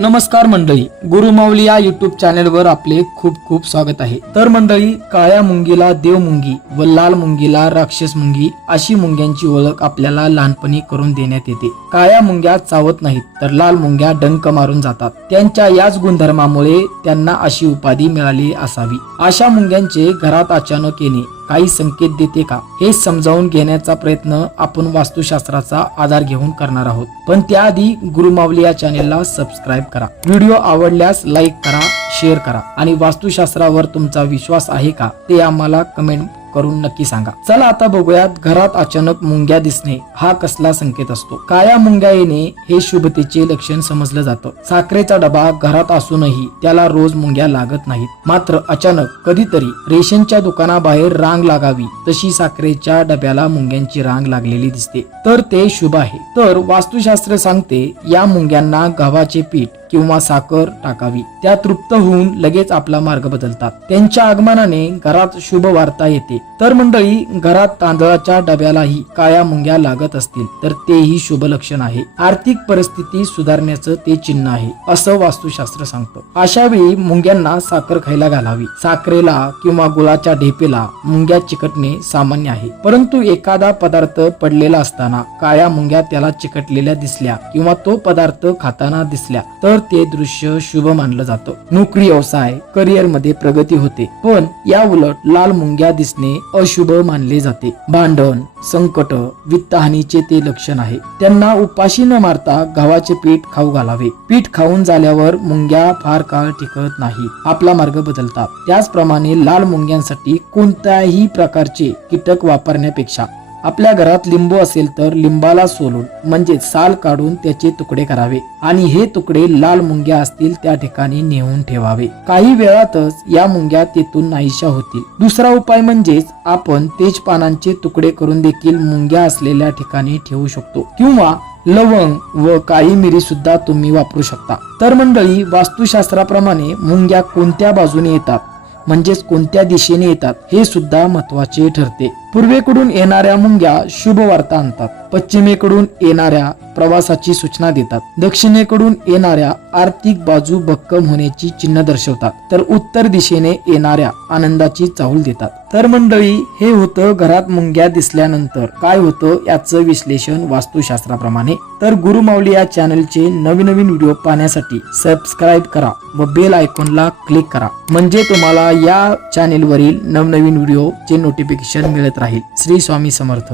नमस्कार मंडळी गुरुमाऊली या युट्यूब चॅनेलवर आपले खूप खूप स्वागत आहे. तर मंडळी काळ्या मुंगीला देव मुंगी व लाल मुंगीला राक्षस मुंगी अशी मुंग्यांची ओळख आपल्याला लहानपणी करून देण्यात येते. काळ्या मुंग्या चावत नाहीत तर लाल मुंग्या डंक मारून जातात. त्यांच्या याच गुणधर्मामुळे त्यांना अशी उपाधी मिळाली असावी. अशा मुंग्यांचे घरात अचानक येणे काही संकेत देते का? हे समजावून घेण्याचा प्रयत्न आपण वास्तुशास्त्राचा आधार घेऊन करणार आहोत. पण त्याआधी गुरुमावली या चॅनेलला सबस्क्राईब करा. व्हिडिओ आवडल्यास लाईक करा शेअर करा. आणि वास्तुशास्त्रावर तुमचा विश्वास आहे का? ते आम्हाला कमेंट करून नक्की सांगा. चला आता बघूयात घरात अचानक मुंग्या दिसणे हा कसला संकेत असतो. काळ्या मुंग्या येणे हे शुभतेचे लक्षण समजलं जातं. साखरेचा डबा घरात असूनही त्याला रोज मुंग्या लागत नाहीत. मात्र अचानक कधीतरी रेशनच्या दुकानाबाहेर रांग लागावी तशी साखरेच्या डब्याला मुंग्यांची रांग लागलेली दिसते. तर ते शुभ आहे. तर वास्तुशास्त्र सांगते या मुंग्यांना गव्हाचे पीठ किंवा साखर टाकावी. त्या तृप्त होऊन लगेच आपला मार्ग बदलतात. त्यांच्या आगमनाने घरात शुभ वार्ता येते. तर मंडळी घरात तांदळाच्या डब्यालाही काळ्या मुंग्या लागत असतील तर तेही शुभ लक्षण आहे. आर्थिक परिस्थिती सुधारण्याचं ते चिन्ह आहे असं वास्तुशास्त्र सांगतं. अशा वेळी मुंग्यांना साखर खायला घालावी. साखरेला किंवा गुळाच्या ढेपेला मुंग्या चिकटणे सामान्य आहे. परंतु एखादा पदार्थ पडलेला असताना काळ्या मुंग्या त्याला चिकटलेल्या दिसल्या किंवा तो पदार्थ खाताना दिसल्या तर ते दृश्य शुभ मानलं जातं. नोकरी व्यवसाय करिअरमध्ये प्रगती होते. पण या उलट लाल मुंग्या दिसणे अशुभ मानले जाते. भांडण संकट वित्तहानीचे ते लक्षण आहे. त्यांना उपाशी न मारता गव्हाचे पीठ खाऊ घालावे. पीठ खाऊन झाल्यावर मुंग्या फार काळ टिकत नाही. आपला मार्ग बदलतात. त्याचप्रमाणे लाल मुंग्यांसाठी कोणत्याही प्रकारचे कीटक वापरण्यापेक्षा आपल्या घरात लिंबू असेल तर लिंबाला सोलून म्हणजे साल काढून त्याचे तुकडे करावे. आणि हे तुकडे लाल मुंग्या असतील त्या ठिकाणी नेऊन ठेवावे. काही वेळातच या मुंग्या तेथून नाहीशा होतील. दुसरा उपाय म्हणजेच आपण तेज पानांचे तुकडे करून देखील मुंग्या असलेल्या ठिकाणी ठेवू शकतो. किंवा लवंग व काळी मिरी सुद्धा तुम्ही वापरू शकता. तर मंडळी वास्तुशास्त्राप्रमाणे मुंग्या कोणत्या बाजूने येतात? म्हणजेच कोणत्या दिशेने येतात? हे सुद्धा महत्त्वाचे ठरते. पूर्वेकडून येणाऱ्या मुंग्या शुभ वार्ता आणतात. पश्चिमेकडून येणाऱ्या प्रवासाची सूचना देतात. दक्षिणेकडून येणाऱ्या आर्थिक बाजू भक्कम होण्याची चिन्ह दर्शवतात. तर उत्तर दिशेने येणाऱ्या आनंदाची चाहूल देतात. तर मंडळी हे होतं घरात मुंग्या दिसल्यानंतर. काय होतं याचं विश्लेषण वास्तुशास्त्राप्रमाणे. तर गुरुमाऊली या चॅनलचे नवीन नवीन व्हिडिओ पाहण्यासाठी सबस्क्राईब करा व बेल आयकॉनला क्लिक करा. म्हणजे तुम्हाला या चॅनेलवरील नवनवीन व्हिडिओचे नोटिफिकेशन मिळत राहील. श्री स्वामी समर्थ.